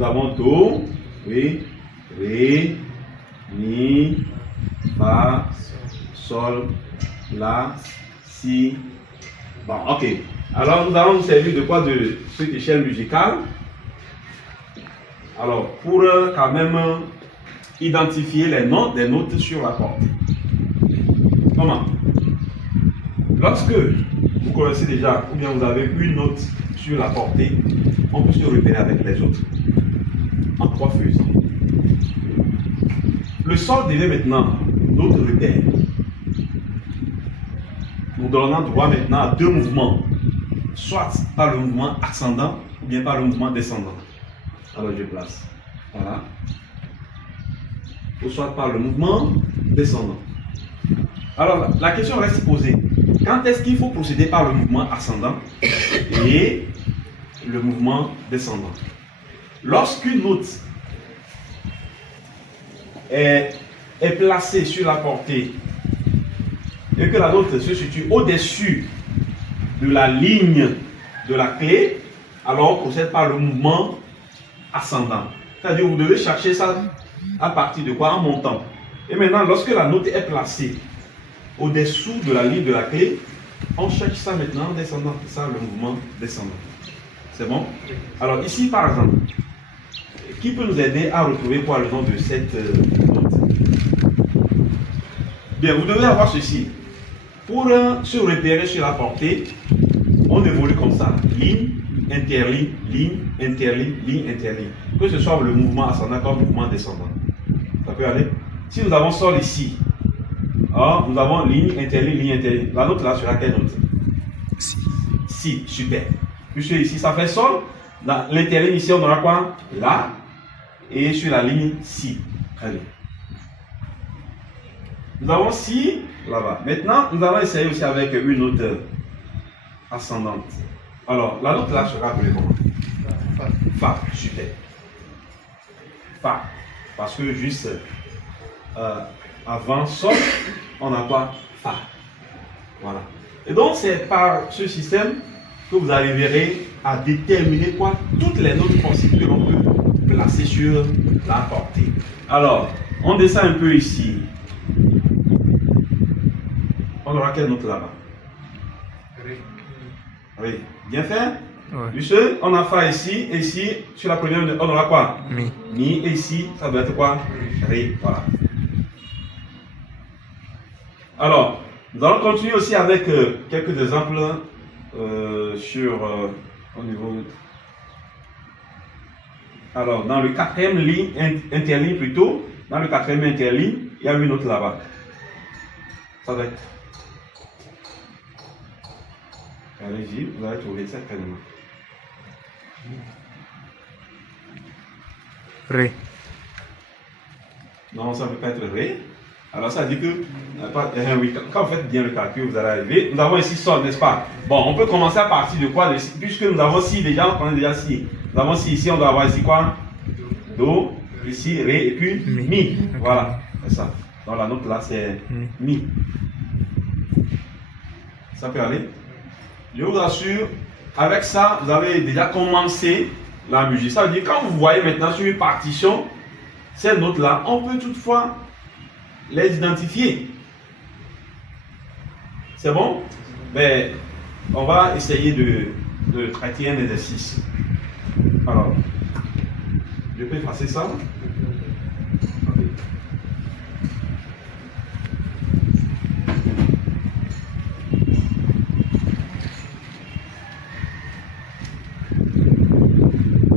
nous avons Do, oui, Ré, Mi, Fa, Sol, La, Si. Bon, ok. Alors, nous allons nous servir de quoi? De cette échelle musicale. Alors, pour quand même identifier les notes des notes sur la portée. Comment? Lorsque vous connaissez déjà, ou bien vous avez une note sur la portée, on peut se repérer avec les autres en trois faisant. Le sol devient maintenant notre repère. Nous donnons droit maintenant à deux mouvements, soit par le mouvement ascendant ou bien par le mouvement descendant. Alors je place, voilà, ou soit par le mouvement descendant. Alors la question reste posée, quand est-ce qu'il faut procéder par le mouvement ascendant et le mouvement descendant? Lorsqu'une note est placée sur la portée et que la note se situe au-dessus de la ligne de la clé, alors on procède par le mouvement ascendant. C'est-à-dire vous devez chercher ça à partir de quoi? En montant. Et maintenant, lorsque la note est placée au-dessous de la ligne de la clé, on cherche ça maintenant en descendant. C'est ça le mouvement descendant. C'est bon? Alors ici, par exemple, qui peut nous aider à retrouver quoi le nom de cette note? Bien, vous devez avoir ceci. Pour se repérer sur la portée, on évolue comme ça. Ligne, interligne, ligne, interligne, ligne, interligne. Que ce soit le mouvement ascendant comme le mouvement descendant. Ça peut aller. Si nous avons sol ici, alors nous avons ligne, interligne, ligne, interligne. La note là sera quelle note? Si. Si, super. Puisque ici ça fait sol. Dans l'interligne ici on aura quoi? La. Et sur la ligne si. Très bien. Nous avons si là-bas. Maintenant, nous allons essayer aussi avec une note ascendante. Alors, la note là sera appelée comment? Fa. Fa, super. Fa. Parce que juste avant sol, on a quoi? Fa. Voilà. Et donc, c'est par ce système que vous arriverez à déterminer quoi? Toutes les notes possibles que l'on peut placer sur la portée. Alors, on descend un peu ici. On aura quelle note là-bas? Ré. Oui, bien fait? Ouais. Juste, on a Fa ici, et ici, sur la première note, on aura quoi? Mi. Mi, et ici, ça doit être quoi? Ré. Voilà. Alors, nous allons continuer aussi avec quelques exemples sur au niveau. Alors, dans le quatrième ligne, interligne plutôt, dans le quatrième interligne, il y a une note là-bas. Ça va être. Allez-y, vous allez trouver certainement. Ré. Non, ça ne peut pas être Ré. Alors ça dit que, oui, quand vous faites bien le calcul, vous allez arriver. Nous avons ici Sol, n'est-ce pas? Bon, on peut commencer à partir de quoi? Puisque nous avons Si déjà, on connaît déjà Si. Nous avons Si ici, on doit avoir ici quoi? Do, ici Ré et puis Mi. Voilà, c'est ça. Donc la note là, c'est Mi. Ça peut aller? Je vous assure, avec ça, vous avez déjà commencé la musique. Ça veut dire, quand vous voyez maintenant sur une partition, ces notes-là, on peut toutefois les identifier. C'est bon? Mais on va essayer de traiter un exercice. Alors, je peux effacer ça? Okay.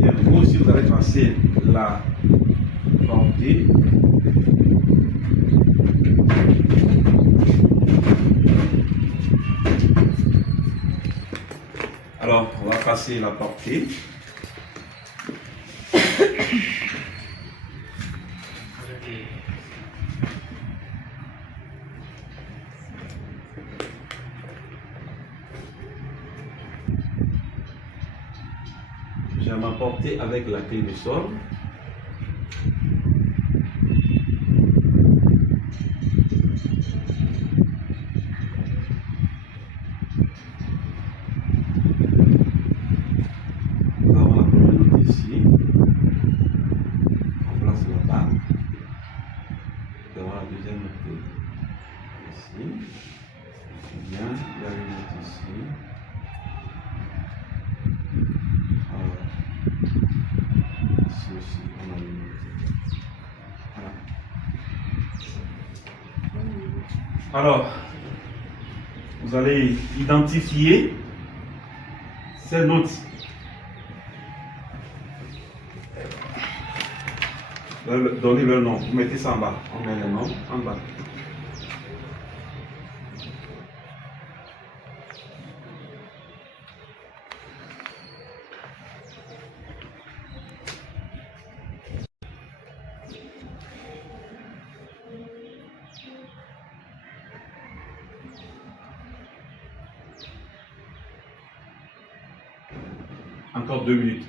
Et vous aussi, vous allez tracer la portée. Alors, on va passer la portée. Je vais m'apporter avec la clé de sol. Nous avons la première note ici. Alors, vous allez identifier ces notes. Donnez leur nom. Vous mettez ça en bas. On met le nom en bas. Encore 2 minutes.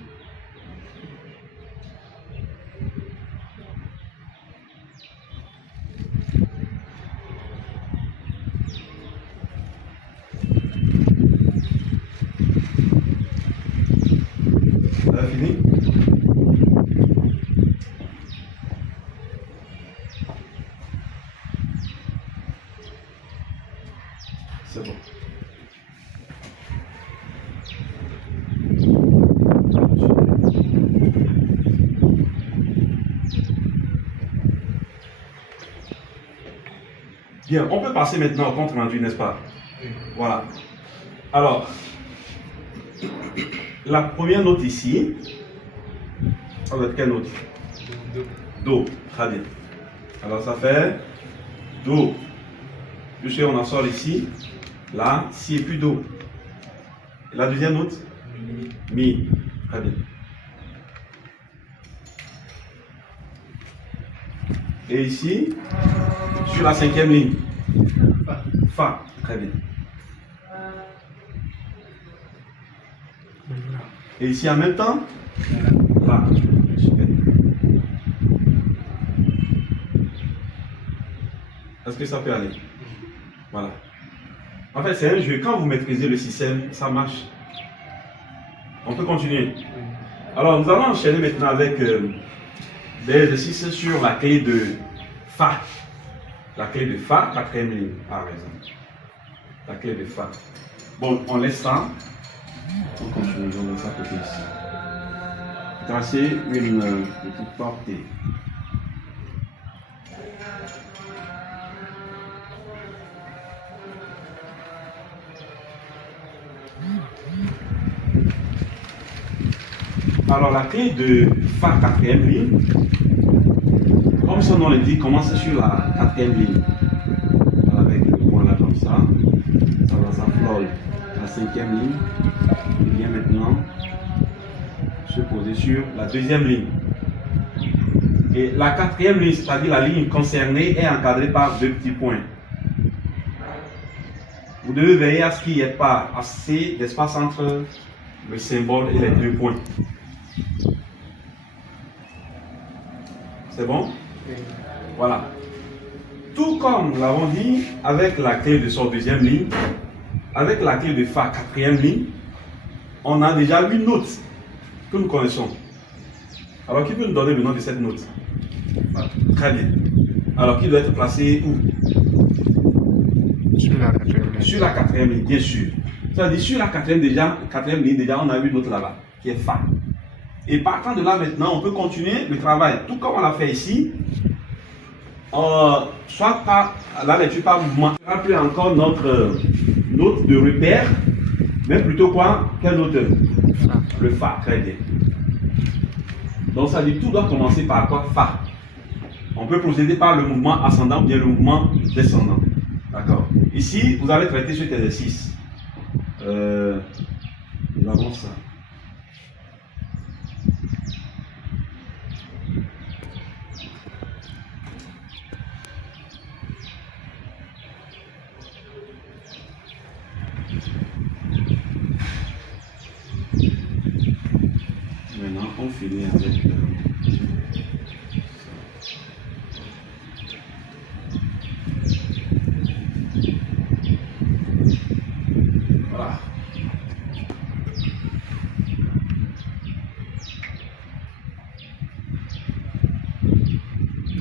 Vous avez fini? C'est bon. Bien, on peut passer maintenant au compte rendu, n'est-ce pas? Voilà. Alors, la première note ici, ça va être quelle note? Do. Très bien. Alors ça fait Do. Puisque on en sort ici, là, si et puis Do. Et la deuxième note? Mi. Très bien. Et ici, sur la 5e ligne, Fa. Très bien. Et ici en même temps, La. Super. Est-ce que ça peut aller? Voilà. En fait, c'est un jeu. Quand vous maîtrisez le système, ça marche. On peut continuer. Alors, nous allons enchaîner maintenant avec des exercices sur la clé de Fa. La clé de Fa, 4e ligne, par exemple. La clé de Fa. Bon, on laisse ça. On continue, on laisse ça côté ici. Tracer une petite portée. Alors, la clé de Fa, 4e ligne, comme son nom l'indique, commence sur la 4e ligne. Avec le point là comme ça. Ça va s'enfler la 5e ligne. Et vient maintenant se poser sur la 2e ligne. Et la 4e ligne, c'est-à-dire la ligne concernée, est encadrée par 2 petits points. Vous devez veiller à ce qu'il n'y ait pas assez d'espace entre le symbole et les 2 points. C'est bon? Voilà. Tout comme nous l'avons dit, avec la clé de son 2e ligne, avec la clé de Fa, 4e ligne, on a déjà une note que nous connaissons. Alors, qui peut nous donner le nom de cette note? Très bien. Alors, qui doit être placé où? Sur la 4e ligne. Sur la 4e ligne, bien sûr. C'est-à-dire, sur la 4e ligne, déjà, on a une note là-bas, qui est Fa. Et partant de là, maintenant, on peut continuer le travail. Tout comme on l'a fait ici, soit par la lecture par mouvement. On ne plus encore notre note de repère, mais plutôt quoi? Quelle note? Le Fa, très bien. Donc ça dit tout doit commencer par quoi? Fa. On peut procéder par le mouvement ascendant ou bien le mouvement descendant. D'accord. Ici, vous allez traiter cet exercice. Nous avons ça. Maintenant, on finit avec voilà.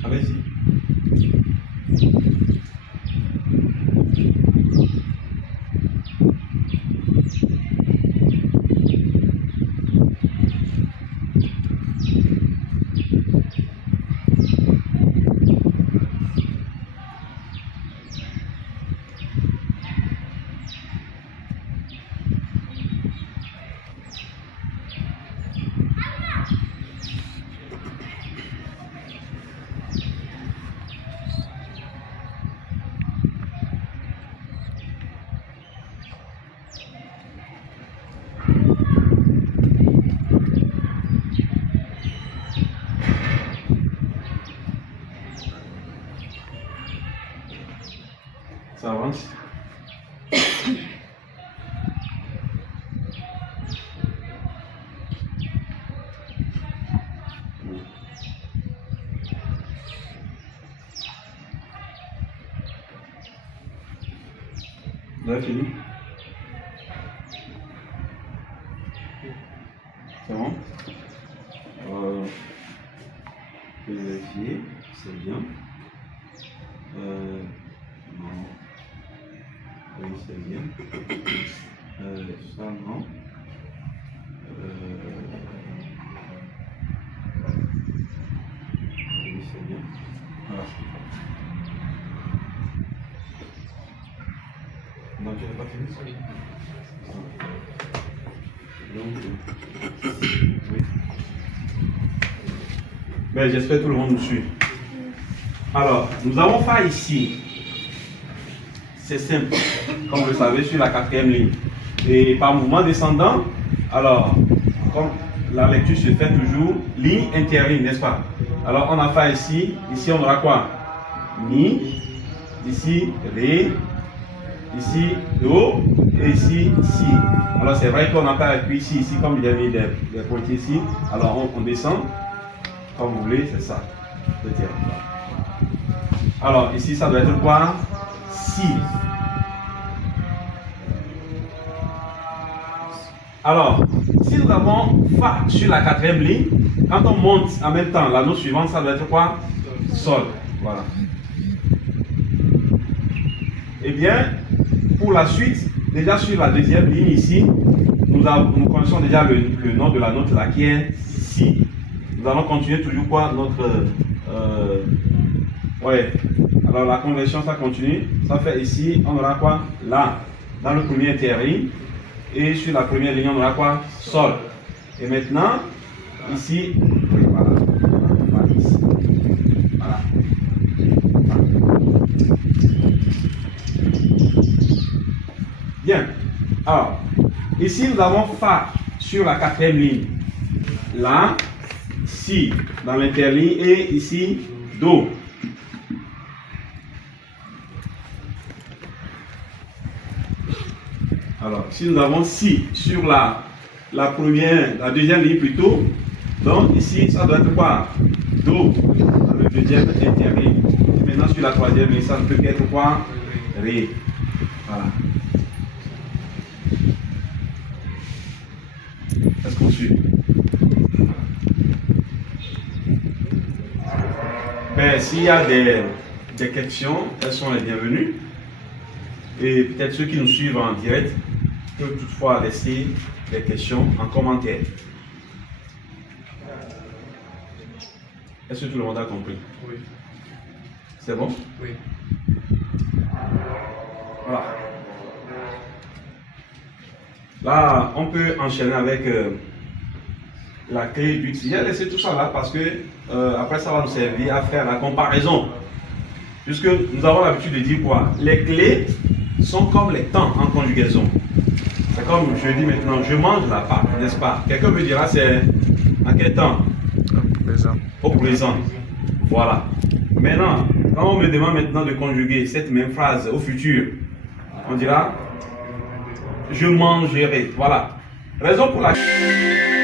Allez-y. Ça avance. Vous avez fini? C'est bon? Vérifier, c'est bien. Non. Oui, c'est bien. Ça, non. Oui, c'est bien. Voilà. Non, tu n'as pas fini ça? Donc, oui. Ben, j'espère que tout le monde nous suit. Alors, nous avons fait ici. C'est simple, comme vous le savez, sur la 4e ligne. Et par mouvement descendant, alors, comme la lecture se fait toujours, ligne interligne, n'est-ce pas? Alors, on a fait ici, on aura quoi? Mi, ici, Ré, ici, Do, et ici, Si. Alors, c'est vrai qu'on n'a pas appuyé ici, comme il y a mis des pointiers ici. Alors, on descend, comme vous voulez, c'est ça. Alors, ici, ça doit être quoi? Si. Alors, si nous avons Fa sur la 4e ligne, quand on monte en même temps la note suivante, ça doit être quoi? Sol. Voilà. Eh bien, pour la suite, déjà sur la 2e ligne ici, nous connaissons déjà le nom de la note là qui est Si. Nous allons continuer toujours quoi? Notre... ouais. Alors la conversion, ça continue. Ça fait ici, on aura quoi? La. Dans le premier interligne. Et sur la première ligne, on aura quoi? Sol. Et maintenant, ici, oui, voilà. Voilà, ici. Voilà. Bien. Alors, ici, nous avons Fa sur la 4e ligne. La, Si dans l'interligne et ici, Do. Alors, si nous avons Si sur la 2e ligne plutôt, donc ici, ça doit être quoi? Do, dans le 2e interligne. Et maintenant, sur la 3e ligne, ça ne peut qu'être quoi? Ré. Voilà. Est-ce qu'on suit? Ben, s'il y a des questions, elles sont les bienvenues. Et peut-être ceux qui nous suivent en direct peuvent toutefois laisser des questions en commentaire. Est-ce que tout le monde a compris? Oui. C'est bon? Oui. Voilà. Là, on peut enchaîner avec la clé d'utiliser. J'ai laissé tout ça là parce que après ça va nous servir à faire la comparaison. Puisque nous avons l'habitude de dire quoi? Les clés sont comme les temps en conjugaison. C'est comme je dis maintenant, je mange la pâte, n'est-ce pas? Quelqu'un me dira c'est à quel temps? Au présent. Au présent. Voilà. Maintenant, quand on me demande maintenant de conjuguer cette même phrase au futur, on dira je mangerai. Voilà. Raison pour laquelle